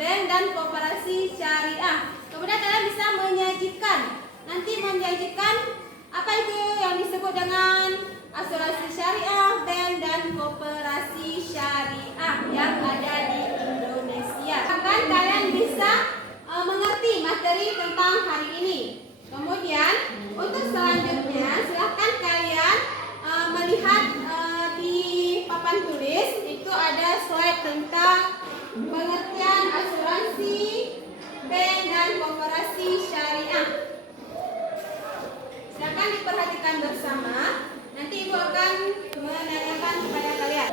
bank dan koperasi syariah. Kemudian kalian bisa menyajikan apa itu yang disebut dengan asuransi syariah, bank dan koperasi syariah yang ada di Indonesia. Bahkan kalian bisa mengerti materi tentang hari ini. Kemudian untuk selanjutnya silahkan kalian melihat di papan tulis itu ada slide tentang pengertian asuransi, bank dan koperasi syariah. Silahkan diperhatikan bersama. Nanti Ibu akan menanyakan kepada kalian.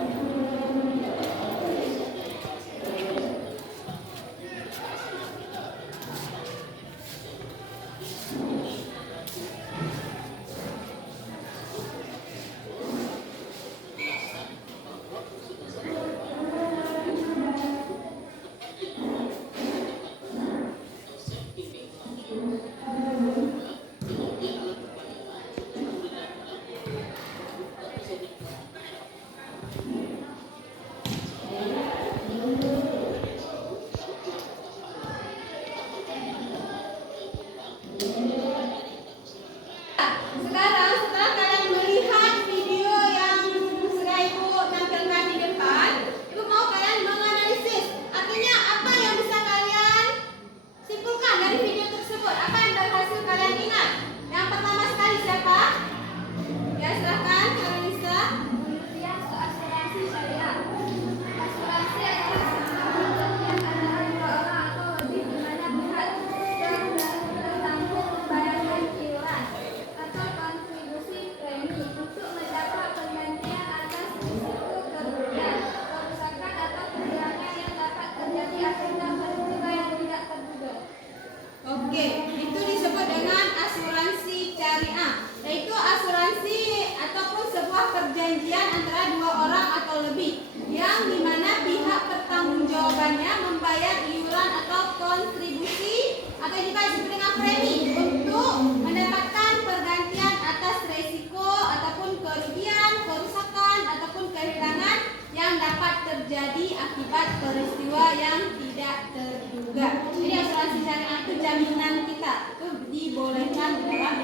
Perjanjian antara dua orang atau lebih yang dimana pihak pertanggungjawabannya membayar iuran atau kontribusi atau juga disebut dengan premi untuk mendapatkan pergantian atas resiko ataupun kerugian, kerusakan ataupun kehilangan yang dapat terjadi akibat peristiwa yang tidak terduga. Jadi asuransi syariah itu jaminan kita, itu dibolehkan dalam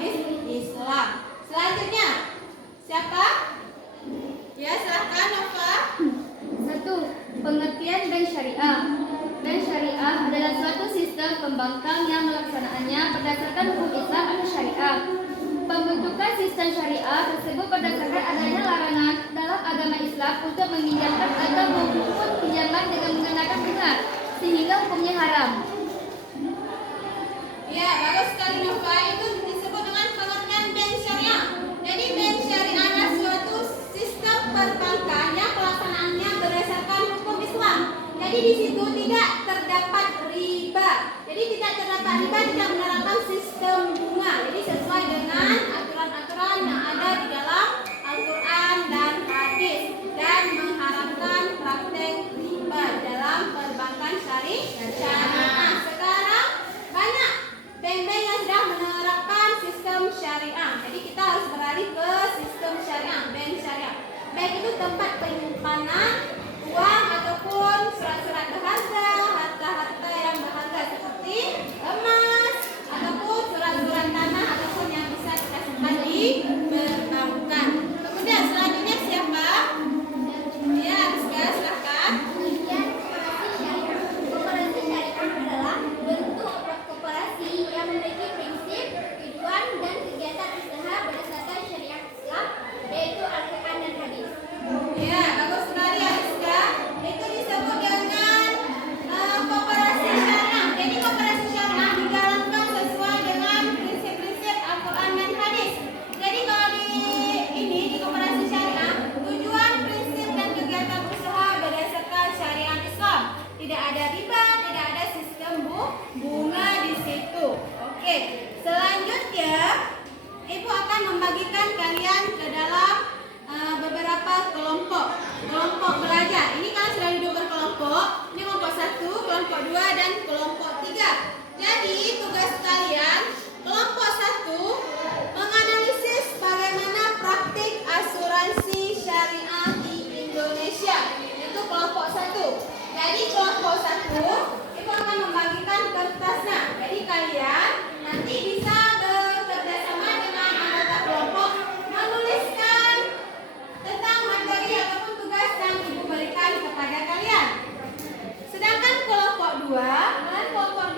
Islam. Selanjutnya siapa? Ya, silakan Nova. 1. Pengertian bank syariah. Bank syariah adalah suatu sistem pembangkang yang melaksanakannya berdasarkan hukum Islam atau syariah. Pembentukan sistem syariah tersebut berdasarkan adanya larangan dalam agama Islam untuk meminjamkan atau memuput pinjaman dengan menggunakan bunga, sehingga hukumnya haram. Ya, bagus sekali Nova. Itu disebut dengan pengertian bank syariah. Jadi bank syariah adalah suatu sistem perbankan yang pelaksanaannya berdasarkan hukum Islam. Jadi di situ tidak terdapat riba. Jadi tidak terdapat riba, tidak menerapkan sistem bunga. Jadi sesuai dengan aturan-aturan yang ada di dalam Al-Quran dan hadis dan mengharamkan praktek riba dalam perbankan syariah. Sekarang banyak bank-bank yang sudah menerapkan sistem syariah. Jadi kita harus beralih ke sistem syariah, bank syariah. Bank itu tempat penyimpanan uang ataupun surat-surat berharga, harta-harta yang berharga seperti emas ataupun surat-surat tanah ataupun yang bisa kita simpan di perbankan. Kemudian selanjutnya siapa? Ya, Rizka, silakan. Koperasi syariah adalah bentuk koperasi yang memiliki prinsip, tujuan, dan kegiatan usaha berdasarkan syariat Islam, yaitu Al-Quran dan hadis. Ya, bagus sekali Rizka. Itu disebut dengan koperasi syariah. Jadi koperasi syariah dijalankan sesuai dengan prinsip-prinsip Al-Quran dan hadis. Jadi kalau di koperasi syariah, tujuan, prinsip, dan kegiatan usaha berdasarkan syariat Islam. Tidak ada riba, tidak ada sistem bunga di situ. Oke, selanjutnya Ibu akan membagikan kalian ke dalam beberapa kelompok belajar. Ini kan sudah duduk berkelompok. Ini kelompok 1, kelompok 2, dan kelompok 3. Jadi tugas kalian kelompok 1 menganalisis bagaimana praktik asuransi syariah di Indonesia. Itu kelompok 1. Jadi kelompok 1 Ibu 2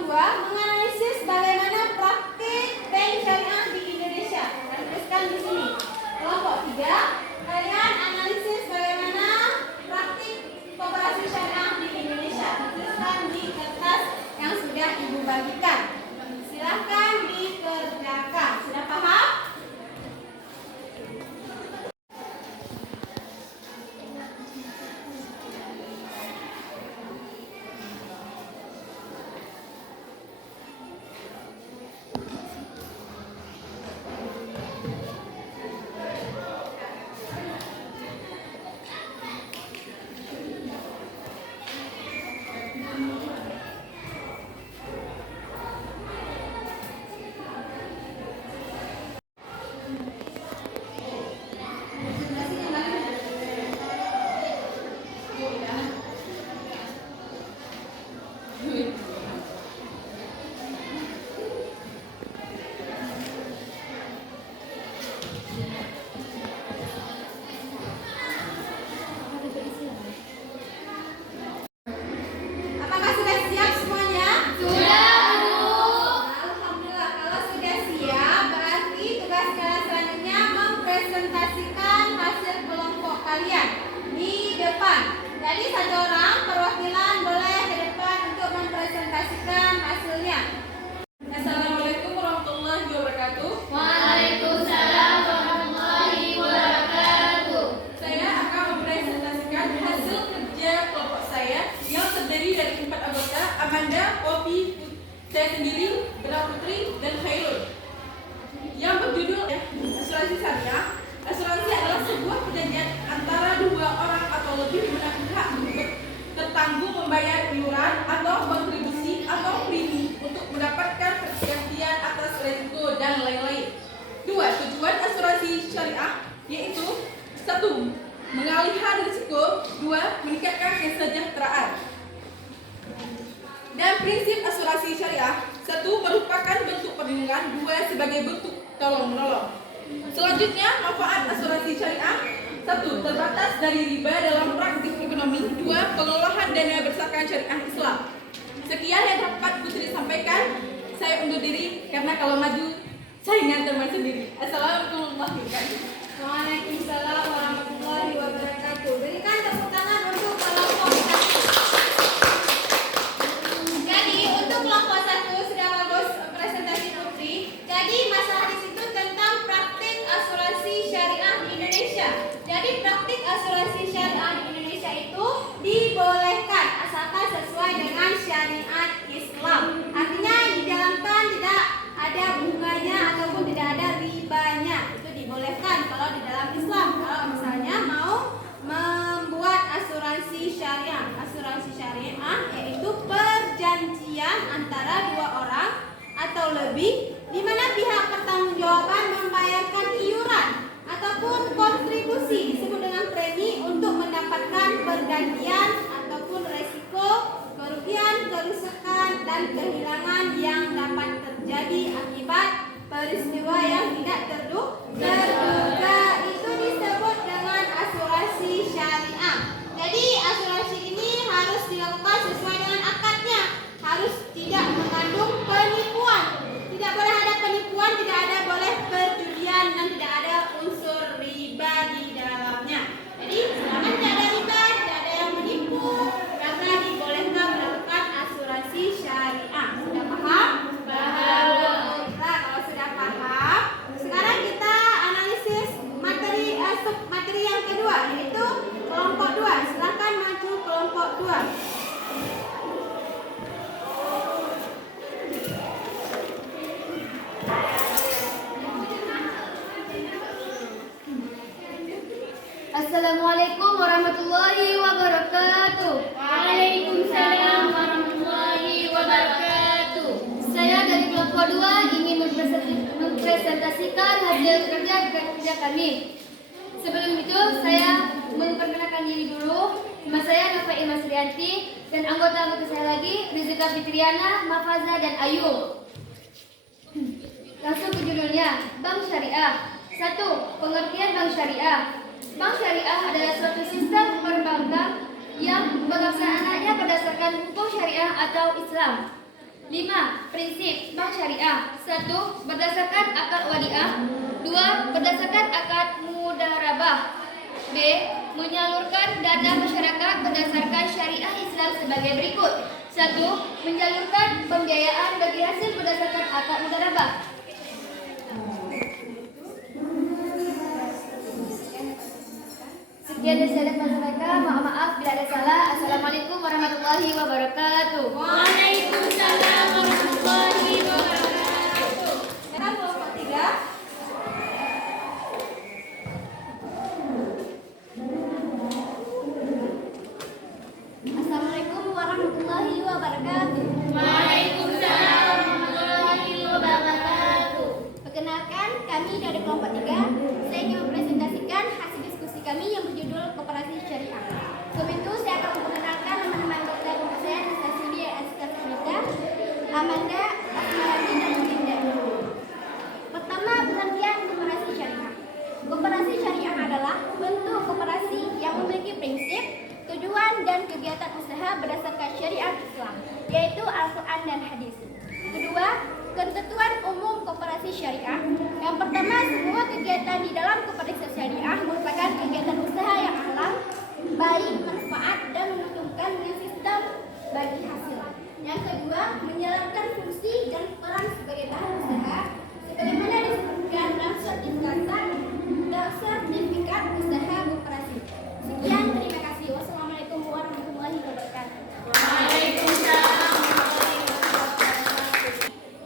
menganalisis bagaimana praktik bank syariah di Indonesia. Saya tuliskan di sini. Kelompok 3, kalian analisis bagaimana praktik koperasi syariah di Indonesia. Tuliskan di kertas yang sudah Ibu bagikan. Silakan dikerjakan. Sudah paham? Apakah sudah siap semuanya? Alhamdulillah, kalau sudah siap, berarti tugas kalian selanjutnya mempresentasikan hasil kelompok kalian di depan. Jadi satu orang perwakilan boleh ke depan untuk mempresentasikan hasilnya. Assalamualaikum warahmatullahi wabarakatuh. Waalaikumsalam warahmatullahi wabarakatuh. Saya akan mempresentasikan hasil kerja kelompok saya yang terdiri dari 4 anggota, Amanda, Poppy, saya sendiri, Bella Putri, dan Khairul. Yang berjudul Asuransi Syariah. Asuransi adalah sebuah perjanjian antara 2 orang atau lebih di mana pihak tertanggung membayar iuran atau kontribusi atau premi untuk mendapatkan pergantian atas resiko dan lain-lain. 2. Tujuan asuransi syariah yaitu 1. Mengalihkan risiko. 2. Meningkatkan kesejahteraan. Dan prinsip asuransi syariah 1. Merupakan bentuk perlindungan. 2. Sebagai bentuk tolong-menolong. Selanjutnya, manfaat asuransi syariah 1. Terbatas dari riba dalam praktik ekonomi. 2. Pengelolaan dana berdasarkan syariah Islam. Sekian yang dapat Putri sampaikan. Saya undur diri karena kalau maju saingan teman sendiri. Assalamualaikum warahmatullahi wabarakatuh. Waalaikumsalam warahmatullahi wabarakatuh. Berikan tepuk tangan untuk kelompok 1. Jadi untuk kelompok 1 sudah bagus presentasi Putri. Jadi masalah di situ tentang praktik asuransi syariah di Indonesia. Jadi praktik asuransi syariah di Indonesia itu dibolehkan asalkan sesuai dengan syariat Islam. Artinya dijalankan tidak ada bunganya ataupun tidak ada ribanya. Itu dibolehkan kalau di dalam Islam. Kalau misalnya mau membuat asuransi syariah. Asuransi syariah yaitu perjanjian antara 2 orang atau lebih di mana pihak pertanggungjawaban membayarkan iuran ataupun kontribusi disebut dengan premi untuk mendapatkan pergantian ataupun resiko kerugian, kerusakan dan kehilangan yang dapat terjadi akibat peristiwa yang tidak terduga. Itu disebut dengan asuransi syariah. Jadi asuransi ini harus dilakukan sesuai dengan akadnya. Harus tidak mengandung penipuan. Tidak boleh ada penipuan, tidak ada boleh perjudian dan tidak ada unsur riba di dalamnya. Jadi selama tidak ada riba, tidak ada yang menipu, maka dibolehkan melakukan asuransi syariah. Sudah paham? Paham. Nah, kalau sudah paham, sekarang kita analisis materi yang kedua, yaitu kelompok 2. Silakan maju kelompok 2. Assalamualaikum warahmatullahi wabarakatuh. Waalaikumsalam warahmatullahi wabarakatuh. Saya dari kelompok 2 ingin mempresentasikan hasil kerja kami. Sebelum itu saya memperkenalkan diri dulu. Nama saya Nafa Ilma Srianti dan anggota saya lagi Rizika Fitriana, Mafaza dan Ayu. Langsung ke judulnya, Bank Syariah. 1. Pengertian Bank Syariah. Bank Syariah adalah suatu sistem perbankan yang pelaksanaannya berdasarkan hukum syariah atau Islam. 5. Prinsip bank syariah. 1. Berdasarkan akad wadiah. 2. Berdasarkan akad mudarabah. B. Menyalurkan dana masyarakat berdasarkan syariah Islam sebagai berikut. 1. Menyalurkan pembiayaan bagi hasil berdasarkan akad mudarabah. Sekian dari saya dan mereka. Mohon maaf bila ada salah. Assalamualaikum warahmatullahi wabarakatuh. Waalaikumsalam warahmatullahi wabarakatuh. Sekarang kelompok 3. Assalamualaikum warahmatullahi wabarakatuh. Waalaikumsalam warahmatullahi wabarakatuh. Perkenalkan, kami dari kelompok 3. Saya ingin mempresentasikan hasil diskusi kami yang berjudul Koperasi Syariah. Sebelum itu, saya akan memperkenalkan teman-teman anggota kelompok saya, Nisa Sidi, Aska Smita, Amanda, Asmarani, dan Linda. Pertama, pengertian koperasi syariah. Koperasi syariah adalah bentuk koperasi yang memiliki prinsip, tujuan, dan kegiatan usaha berdasarkan syariat Islam, yaitu Al-Quran dan Hadis. Kedua, ketentuan umum koperasi syariah. Yang pertama, semua kegiatan di dalam koperasi syariah merupakan kegiatan usaha yang halal, baik, manfaat, dan menguntungkan dengan sistem bagi hasil. Yang kedua, menjalankan fungsi dan peran sebagai bahan usaha sebagaimana disebutkan dalam sertifikat usaha koperasi. Sekian, terima kasih. Wassalamualaikum warahmatullahi wabarakatuh. Waalaikumsalam warahmatullahi wabarakatuh.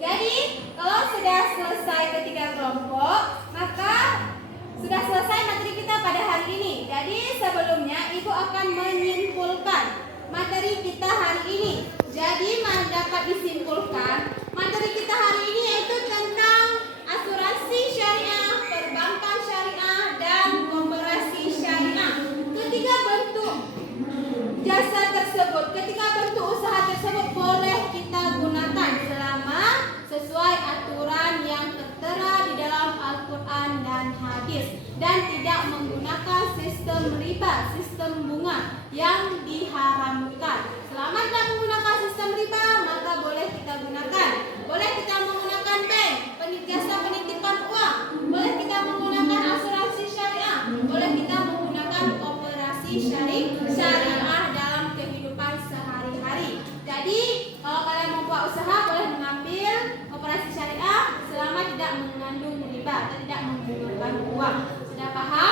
Jadi, kalau sudah selesai ketiga kelompok, maka sudah selesai materi kita pada hari ini. Jadi, sebelumnya Ibu akan menyimpulkan materi kita hari ini. Jadi, dapat disimpulkan materi kita hari ini yaitu tentang asuransi syariah, perbankan syariah, dan koperasi syariah. Ketiga bentuk jasa tersebut, ketika bentuk usaha tersebut boleh kita gunakan selama sesuai aturan yang tertera di dalam Al-Quran dan Hadis dan tidak menggunakan sistem riba, sistem bunga yang diharamkan. Selama tidak menggunakan sistem riba, maka boleh kita gunakan. Boleh kita menggunakan bank, jasa penitipan uang. Boleh kita menggunakan asuransi syariah. Boleh kita menggunakan koperasi syariah dalam kehidupan sehari-hari. Jadi, kalau kalian mau buat usaha, boleh mengambil koperasi syariah selama tidak mengandung riba, tidak menggunakan uang. Sudah paham?